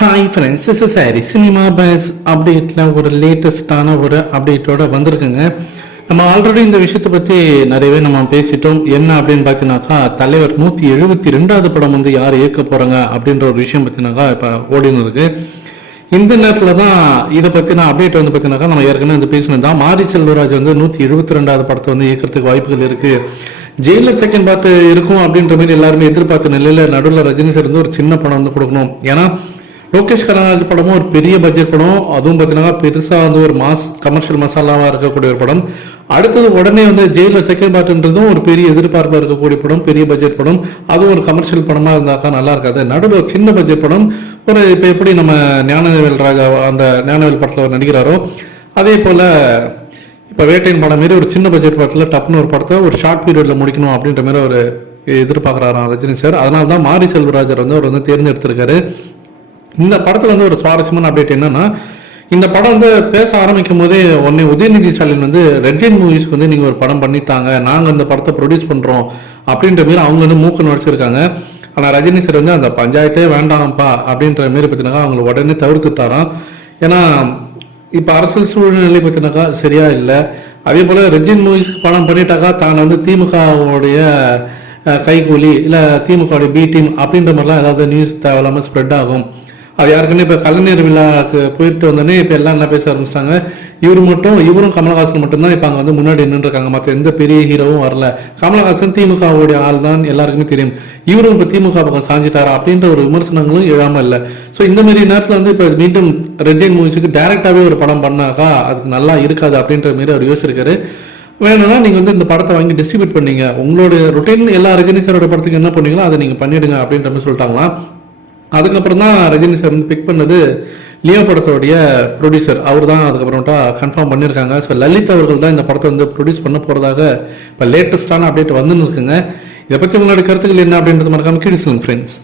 Hi friends is sorry cinema base அப்டேட்டில் ஒரு லேட்டஸ்டான ஒரு அப்டேட்டோட வந்திருக்குங்க. நம்ம ஆல்ரெடி இந்த விஷயத்தை பற்றி நிறையவே நம்ம பேசிட்டோம். என்ன அப்படின்னு பார்த்தீங்கன்னாக்கா தலைவர் நூற்றி எழுபத்தி ரெண்டாவது படம் வந்து யார் இயக்க போகிறாங்க அப்படின்ற ஒரு விஷயம் பார்த்தீங்கன்னாக்கா இப்போ ஓடினு இருக்கு. இந்த நேரத்தில் தான் இதை பற்றின அப்டேட் வந்து பார்த்தீங்கன்னாக்கா நம்ம ஏற்கனவே வந்து பேசினது தான். மாரி செல்வராஜ் வந்து நூற்றி எழுபத்தி ரெண்டாவது படத்தை வந்து இயக்கிறதுக்கு வாய்ப்புகள் இருக்குது ஜெயிலர் செகண்ட் பார்ட் இருக்கும் அப்படின்ற மாதிரி எல்லாருமே எதிர்பார்த்த நிலையில நடுவில் ரஜினி சார் வந்து ஒரு சின்ன படம் வந்து கொடுக்கணும். ஏன்னா லோகேஷ் கனகராஜ் படமும் ஒரு பெரிய பட்ஜெட் படம். அதுவும் பார்த்தீங்கன்னா பெருசாக வந்து ஒரு மாஸ் கமர்ஷியல் மசாலாவாக இருக்கக்கூடிய ஒரு படம். அடுத்தது உடனே வந்து ஜெயிலில் செகண்ட் பார்ட்ன்றதும் ஒரு பெரிய எதிர்பார்ப்பாக இருக்கக்கூடிய படம் பெரிய பட்ஜெட் படம். அதுவும் ஒரு கமர்ஷியல் படமாக இருந்தாக்கா நல்லா இருக்காது. நடுவில் ஒரு சின்ன பட்ஜெட் படம். ஒரு இப்போ எப்படி நம்ம ஞானவேல் ராஜா அந்த ஞானவேல் படத்தில் அவர் நடிக்கிறாரோ அதே போல் இப்போ வேட்டையின் படம் மாரி ஒரு சின்ன பட்ஜெட் படத்தில் டப்புன்னு ஒரு படத்தை ஒரு ஷார்ட் பீரியடில் முடிக்கணும் அப்படின்ற மாதிரி ஒரு எதிர்பார்க்குறாராம் ரஜினி சார். அதனால தான் மாரி செல்வராஜர் வந்து அவர் வந்து தேர்ந்தெடுத்திருக்காரு. இந்த படத்தில் வந்து ஒரு சுவாரஸ்யமான அப்டேட் என்னன்னா இந்த படம் வந்து பேச ஆரம்பிக்கும் போதே உடனே உதயநிதி ஸ்டாலின் வந்து ரெட்ஜின் மூவிஸ்க்கு வந்து நீங்கள் ஒரு படம் பண்ணித்தாங்க நாங்கள் இந்த படத்தை ப்ரொடியூஸ் பண்ணுறோம் அப்படின்ற மாரி அவங்க வந்து மூக்கு நடிச்சிருக்காங்க ஆனால் ரஜினி சார் வந்து அந்த பஞ்சாயத்தே வேண்டாம்ப்பா அப்படின்ற மாரி பார்த்தீங்கன்னா அவங்களை உடனே தவிர்த்துட்டாராம். ஏன்னா இப்போ அரசியல் சூழ்நிலை பார்த்தீங்கன்னாக்கா சரியா இல்லை. அதே போல் ரெஜின் மூவிஸ்க்கு படம் பண்ணிட்டாக்கா தான் வந்து திமுகவுடைய கைகூலி இல்லை திமுகவுடைய பி டீம் அப்படின்ற மாதிரிலாம் ஏதாவது நியூஸ் தேவையில்லாமல் ஸ்ப்ரெட் ஆகும். அது யாருக்குன்னு இப்போ கலைஞர் விழாக்கு போயிட்டு வந்தோடனே இப்போ எல்லாம் என்ன பேச ஆரம்பிச்சிட்டாங்க? இவர் மட்டும் இவரும் கமலஹாசன் மட்டும்தான் இப்போ அங்கே வந்து முன்னாடி நின்றுருக்காங்க. மற்ற எந்த பெரிய ஹீரோவும் வரல. கமலஹாசன் திமுகவுடைய ஆள் தான் எல்லாருக்குமே தெரியும். இவரும் இப்போ திமுக பக்கம் சாஞ்சிட்டாரா அப்படின்ற ஒரு விமர்சனங்களும் எழாமல் இல்லை. ஸோ இந்த மாதிரி நேரத்தில் வந்து இப்போ மீண்டும் ரெஜைன் மூவிஸுக்கு டேரெக்டாகவே ஒரு படம் பண்ணாக்கா அது நல்லா இருக்காது அப்படின்ற மாதிரி அவர் யோசிச்சிருக்காரு. வேணும்னா நீங்க வந்து இந்த படத்தை வாங்கி டிஸ்ட்ரிபியூட் பண்ணீங்க. உங்களோட ரொட்டீன் எல்லா ரஜினி சாரோட படத்துக்கு என்ன பண்ணீங்களோ அதை நீங்க பண்ணிடுங்க அப்படின்ற மாதிரி சொல்லிட்டாங்களாம். அதுக்கப்புறம் தான் ரஜினி சார் வந்து பிக் பண்ணது லியோ படத்தோடைய ப்ரொடியூசர் அவர் தான் அதுக்கப்புறமேட்டா கன்ஃபார்ம் பண்ணியிருக்காங்க. ஸோ லலித் அவர்கள் தான் இந்த படத்தை வந்து ப்ரொடியூஸ் பண்ண போகிறதாக இப்போ லேட்டஸ்டான அப்டேட் வந்துன்னு இருக்குங்க இதை பற்றி உங்களோட கருத்துக்கள் என்ன அப்படின்றது மறக்காம கீழே சொல்லுங்க ஃப்ரெண்ட்ஸ்